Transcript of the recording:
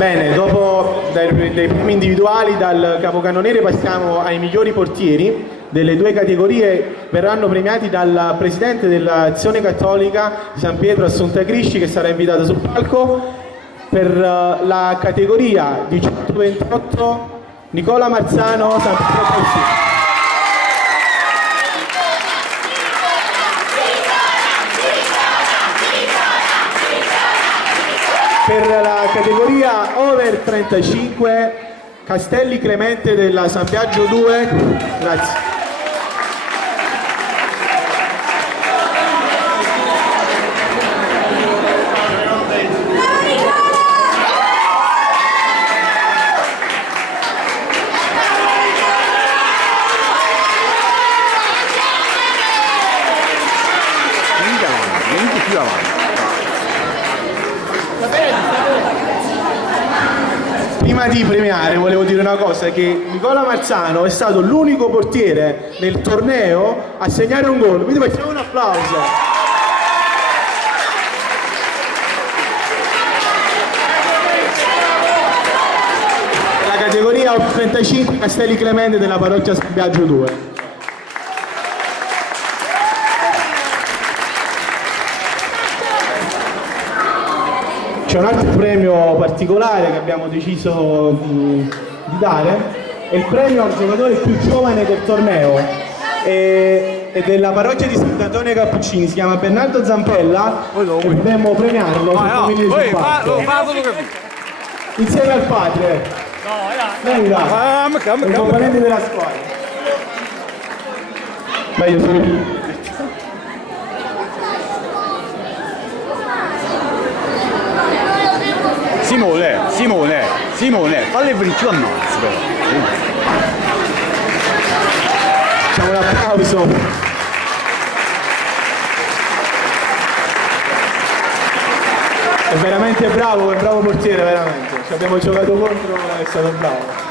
Bene, dopo dei premi individuali dal capocannoniere passiamo ai migliori portieri. Delle due categorie verranno premiati dal presidente dell'Azione Cattolica di San Pietro Assunta Crisci, che sarà invitato sul palco. Per la categoria 18-28 Nicola Marzano, San Pietro Crisci. Per la categoria over 35 Castelli Clemente della San Biagio 2, grazie. Vieni più avanti. Prima di premiare volevo dire una cosa, che Nicola Marzano è stato l'unico portiere nel torneo a segnare un gol, quindi facciamo un applauso. La categoria 35 Castelli Clemente della parrocchia San Biagio 2. C'è un altro premio particolare che abbiamo deciso di dare, è il premio al giocatore più giovane del torneo, è della parrocchia di Sant'Antonio Cappuccini, si chiama Bernardo Zampella e potremmo premiarlo insieme al padre. Venga, un componente della squadra. Meglio solo. Simone, falli venire più a noi. Facciamo un applauso. È veramente bravo, è un bravo portiere, veramente. Ci abbiamo giocato contro, è stato bravo.